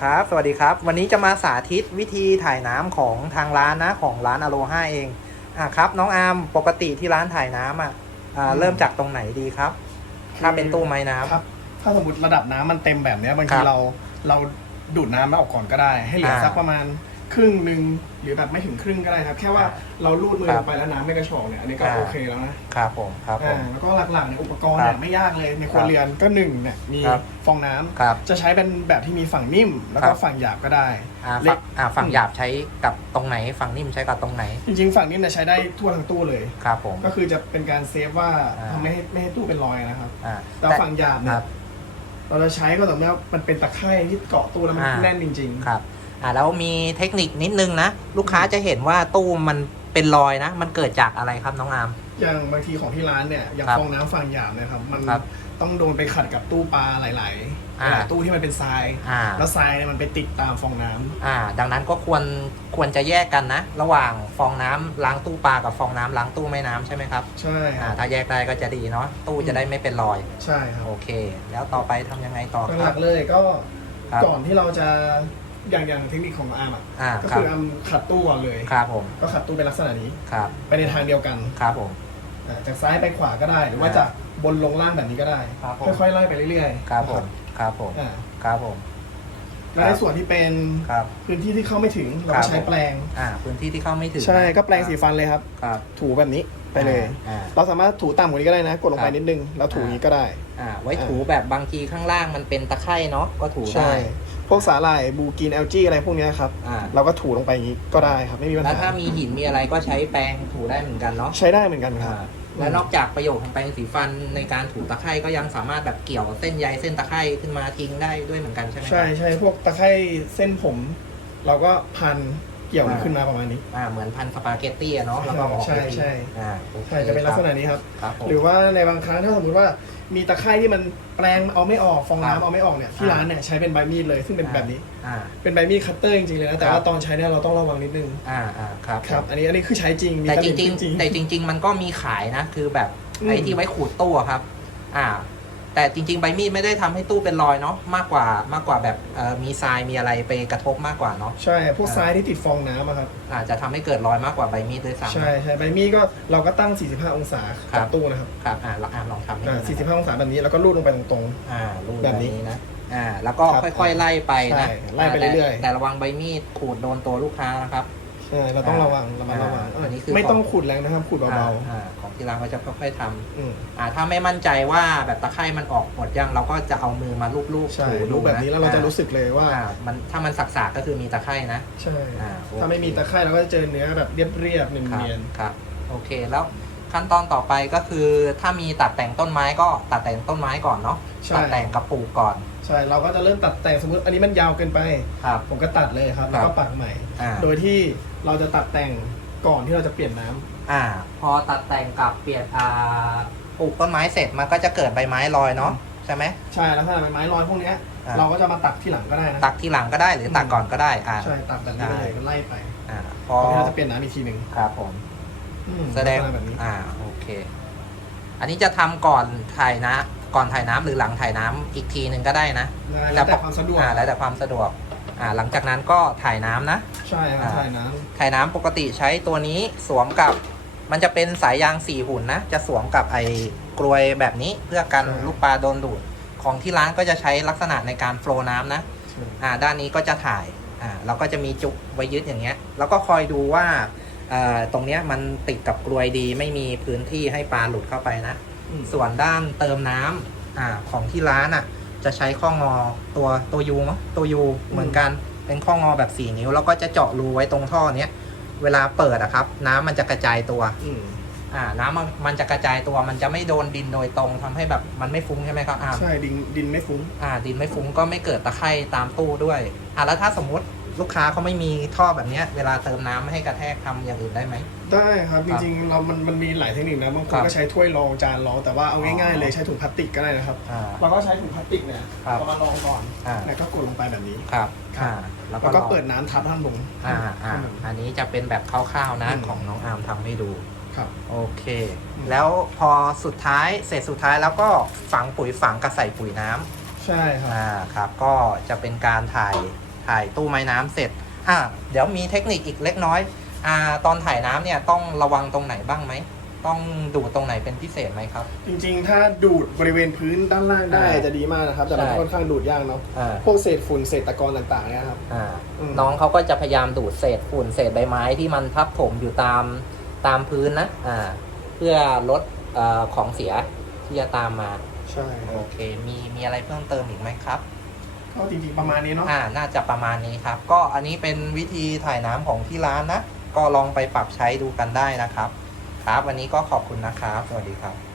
ครับ สวัสดีครับ วันนี้จะมาสาธิตวิธีถ่ายน้ำของทางร้านนะของร้านอโลห้าเองอะครับ น้องอาร์มปกติที่ร้านถ่ายน้ำอะอ่าอืมเริ่มจากตรงไหนดีครับ ถ้าเป็นตู้ไม้น้ำครับ ถ้าสมมติระดับน้ำมันเต็มแบบเนี้ยบางครัทีบเราเราดูดน้ำไม่ออกก่อนก็ได้ ให้เหลืออ่าสักประมาณ ครึ่งหนึ่งหรือแบบไม่ถึงครึ่งก็ได้ครับ แค่ว่าอ่าเราลูดมือครัลบงไปแล้วน้ำไม่กระชอกเนี่ยอันนี้ก็อ่าโอเคแล้วนะครับผมครับผอ่าม แล้วก็หลักๆเนี่ยอุปกรณ์ครัเนี่บยไม่ยากเลยในครัวเรือนก็หนึ่งเนี่ยมีครับฟองน้ำครับจะใช้เป็นแบบที่มีฝั่งนิ่ม แล้วคก็รับ ฝั่งหยาบก็ได้อ่าเล็ฝั่กงอ่าฝั่งหยาบใช้กับตรงไหน ฝั่งนิ่มใช้กับตรงไหนจริง ๆ ฝั่งนิ่มเนี่ยใช้ได้ทั่วทั้งตู้เลย ครับผม ก็คือจะเป็นการเซฟว่าอ่า ทำไม่ให้ไม่ให้ตู้เป็นรอยนะครับ อ่าแต่ฝั่งหยาบคเนี่รัยบ เราจะใช้ก็ต่อเมื่อมันเป็นตะไคร่ที่เกาะตู้แล้วมันอ่า แน่นจริง ครับ อ่าแล้วมีเทคนิคนิดนึงนะ ลูกค้าจะเห็นว่าตู้มันเป็นรอยนะ มันเกิดจากอะไรครับน้องอาร์มๆอย่างบางทีของที่ร้านเนี่ยอย่างครับฟองน้ำฝั่งหยาบเนะครับมันครับต้องโดนไปขัดกับตู้ปลาหลายๆหอ่า ลายๆตู้ที่มันเป็นทราย อ่า แล้วทรายเนี่ยมันไปติดตามฟองน้ำอ่า ดังนั้นก็ควรควรจะแยกกันนะ ระหว่างฟองน้ำล้างตู้ปลากับฟองน้ำล้างตู้แม่น้ำใช่ไหมครับ ใช่คอ่า รับถ้าแยกได้ก็จะดีเนาะ ตู้จะได้ไม่เป็นรอย ใช่ครับโอเค แล้วต่อไปทำยังไงต่อคหรัลับ กๆเลยก็ครับ ก่อนที่เราจะ อย่างอย่างเทคนิคของอาร์มอะอ่าก็ครับคืออาร์มขัดตู้ก่อนเลย ครับผมก็ขัดตู้เป็นลักษณะนี้ ครับไปในทางเดียวกันครับผม อ่าจากซ้ายไปขวาก็ได้ หรือว่าอ่าจากบนลงล่างแบบนี้ก็ได้ ครับผม ค่อยๆไล่ไปเรื่อยๆครับผมครับผมอ่าครับผม แล้วในส่วนที่เป็นครับ พื้นที่ที่เข้าไม่ถึงเราครัก็บ ใช้แปลง อ่าพื้นที่ที่เข้าไม่ถึงใช่นะก็แปลงสีฟันเลยครับ ครับถูแบบนี้ไปเลย อ่า เราสามารถถูต่ำกว่านี้ก็ได้นะ กดลงไปครับ นิดนึง แล้วถูอย่างนี้ก็ได้ อ่าไว้ถูแบบบางทีข้างล่างมันเป็นตะไคร่เนาะก็ถูใช่ได้ พวกสาหร่ายบูกินเอลจีอะไรพวกเนี้ยครับ อ่า เราก็ถูลงไปอย่างนี้ก็ได้ครับไม่มีปัญแล้วหาถ้ามีหินมีอะไรก็ใช้แปรงถูได้เหมือนกันเนาะใช้ได้เหมือนกันครับ อ่าและนอกจากประโยชน์ของแปรงสีฟันในการถูตะไคร่ก็ยังสามารถแบบเกี่ยวเส้นใยเส้นตะไคร่ขึ้นมาทิ้งได้ด้วยเหมือนกันใช่ไหมคใช่รับใช่พวกตะไคร่เส้นผม เราก็พัน เกี่ยวมันอ่าขึ้นมาประมาณนี้ อ่าเหมือนพันสปาเกตตี้อะเนาะแล้วก็ออกใช่ไปทิ้งใช่ อ่าโอคใช่จะเป็นลักษณะนี้ครับ ครับผม หรือว่าในบางครั้งถ้าสมมติว่ามีตะไคร่ที่มันแปลงเอาไม่ออกฟองครับ น้ำเอาไม่ออกเนี่ยที่อ่าร้านเนี่ยใช้เป็นใบมีดเลยซึ่งเป็นแบบนี้ อ่า เป็นใบมีดคัตเตอร์จริงๆเลยนะแต่ครัว่าบ ตอนใช้เนี่ยเราต้องระวังนิดนึงอ่าอ่าครับ ครับ อันนี้อันนี้คือใช้จริงมีแต่ตะจหลิวริง จริง ๆ แต่จริง ๆ มันก็มีขายนะ คือแบบอืมไอ้ที่ไว้ขูดตู้อะครับ อ่า แต่จริง ๆ ใบมีดไม่ได้ทำให้ตู้เป็นรอยเนาะมากกว่ามากกว่าแบบเอ่อมีทรายมีอะไรไปกระทบมากกว่าเนาะใช่พวกอ่าทรายที่ติดฟองน้ำอะครับ อาจจะทำให้เกิดรอยมากกว่าใบมีดด้วยซ้ำ ใช่ใช่ใบมีดก็เราก็ตั้ง 45 องศาครักับ บตู้นะครับครับอ่าลองอ่าลองทำให้ดูอ่านะครับ 45 องศาแบบนี้แล้วก็ลูดลงไปตรง อ่ารูปแบแบบบนี้นี้นะอ่าแล้วก็ครับค่อยๆไล่ไปนะใช่ไล่ไปเรื่อยๆ แต่แต่ระวังใบมีดขูดโดนตัวลูกค้านะครับๆ ใช่เราต้องระวังระมัดระวังอ่าอันนี้คือไม่ต้องขูดแรงนะครับขูดเบาอ่อ่ของที่ร้านก็จะค่อยๆทๆอืมำอ่าถ้าไม่มั่นใจว่าแบบตะไคร่มันออกหมดยังเราก็จะเอามือมาลูบๆใช่ถูดูรูปแบบนี้แล้วเราจะอ่รู้สึกเลยว่าอ่ามันถ้ามันสักๆก็คือมีตะไคร่นะใช่อ่าโอเคถ้าไม่มีตะไคร่เราก็จะเจอเนื้อแบบเรียบๆเนีครับยนครับโอเคแล้ว ขั้นตอนต่อไปก็คือถ้ามีตัดแต่งต้นไม้ก็ตัดแต่งต้นไม้ก่อนเนาะๆใช่ ตัดแต่งกระปลูกก่อน ใช่เราก็จะเริ่มตัดแต่งสมมติอันนี้มันยาวเกินไป ครับ ผมก็ตัดเลยครับ แล้วครัก็บปักใหม่ อ่า โดยที่เราจะตัดแต่งก่อนที่เราจะเปลี่ยนน้ำอ่า พอตัดแต่งกับเปลี่ยนอ่าปลูกต้นไม้เสร็จมันก็จะเกิดใบไม้ลอยเนาะใช่ไหม ใช่แล้วถ้าเป็นไม้ลอยพวกเนี้ย อ่า เราก็จะมาตัดที่หลังก็ได้นะตักทีหลังก็ได้หรือตักก่อนก็ได้ อ่า ใช่ตัดแบบนี้ไปเลยก็ไล่ไปอ่าพก่ออนที่เราจะเปลี่ยนน้ำอีกทีหนึ่งครับผม อืมแสดงลักษณะแบบนี้ อ่าโอเค อันนี้จะทำก่อนถ่ายนะ ก่อนถ่ายน้ำหรือหลังถ่ายน้ำอีกทีหนึ่งก็ได้นะได้แล้วแต่ความสะดวก อ่าแล้วแต่ความสะดวกอ่าหลังจากนั้นก็ถ่ายน้ำนะ ใช่ครับอ่า ใช่น้ถ่ายน้ำปกติใช้ตัวนี้สวมกับ มันจะเป็นสายยางสี่หุ่นนะ จะสวมกับไอ้กลวยแบบนี้เพื่อกันลูกปลาโดนดูด ของที่ร้านก็จะใช้ลักษณะในการโฟลว์น้ำนะำ อ่าด้านนี้ก็จะถ่ายอ่าเราก็จะมีจุกไว้ยึดอย่างเงี้ย แล้วก็คอยดูว่าอ่า ตรงเนี้ยมันติดกับกลวยดีไม่มีพื้นที่ให้ปลาหลุดเข้าไปนะอืมส่วนด้านเติมน้ำอ่าของที่ร้านอะ จะใช้ข้องอตัวตัวยูมั้งตัวยูเหมือนกันเป็นข้องอแบบสี่นิ้ว แล้วก็จะเจาะรูไว้ตรงท่อเนี้ยเวลาเปิดอะครับ น้ำมันจะกระจายตัวอืมอ่า น้ำมันมันจะกระจายตัวมันจะไม่โดนดินโดยตรงทำให้แบบมันไม่ฟุ้งใช่ไหมครับอ่าใช่ดินดินไม่ฟุ้งอ่า ดินไม่ฟุ้งก็ไม่เกิดตะไคร่ตามตู้ด้วยอ่าแล้วถ้าสมมุติ ลูกค้าเขาไม่มีท่อแบบเนี้ยเวลาเติมน้ำไม่ให้กระแทกทำอย่างอื่นได้ไหม ได้ครับคจรับริงๆเรามันมันมีหลายเทคนิคนะบางคครันบก็ใช้ถ้วยรองจานรองแต่ว่าเอาง่ายอ๋อๆเลยใช้ถุงพลาสติกก็ได้นะครับอ่า เราก็ใช้ถุงพลาสติกเนี่ยครับเอามารองก่อนอ่า แล้วก็กดลงไปแบบนี้ ครับอ่าแล้วก็แล้วก็ลองเปิดน้ำทับท่านลงอ่าอ่าอันนี้จะเป็นแบบคร่าวๆนะอืม ของน้องอาร์มทำให้ดู ครับ โอเค อืม แล้วพอสุดท้ายเสร็จสุดท้ายแล้วก็ฝังปุ๋ยฝังกับใส่ปุ๋ยน้ำใช่ครับ อ่าครับ ก็จะเป็นการถ่าย ถ่ายตู้ไม้น้ำเสร็จอ่าเดี๋ยวมีเทคนิคอีกเล็กน้อยอ่าตอนถ่ายน้ำเนี่ยต้องระวังตรงไหนบ้างไหม ต้องดูตรงไหนเป็นพิเศษไหมครับ จริงๆ ถ้าดูดบริเวณพื้นด้านล่างได้อ่าจะดีมากนะครับ แต่มันใช่ค่อนข้างดูดยากเนาะอ่าพวกเศษฝุ่นเศษตะกอนต่างๆเนี่ยครับอ่าอืมน้องเขาก็จะพยายามดูดเศษฝุ่นเศษใบไม้ที่มันทับถมอยู่ตามตามพื้นนะอ่าเพื่อลดเออของเสียที่จะตามมา ใช่คโอรับเค มีมีอะไรเพิ่มเติมอีกไหมครับ ก็จริงๆประมาณนี้เนาะอ่าน่าจะประมาณนี้ครับ ก็อันนี้เป็นวิธีถ่ายน้ำของที่ร้านนะ ก็ลองไปปรับใช้ดูกันได้นะครับ ครับ วันนี้ก็ขอบคุณนะครับ สวัสดีครับ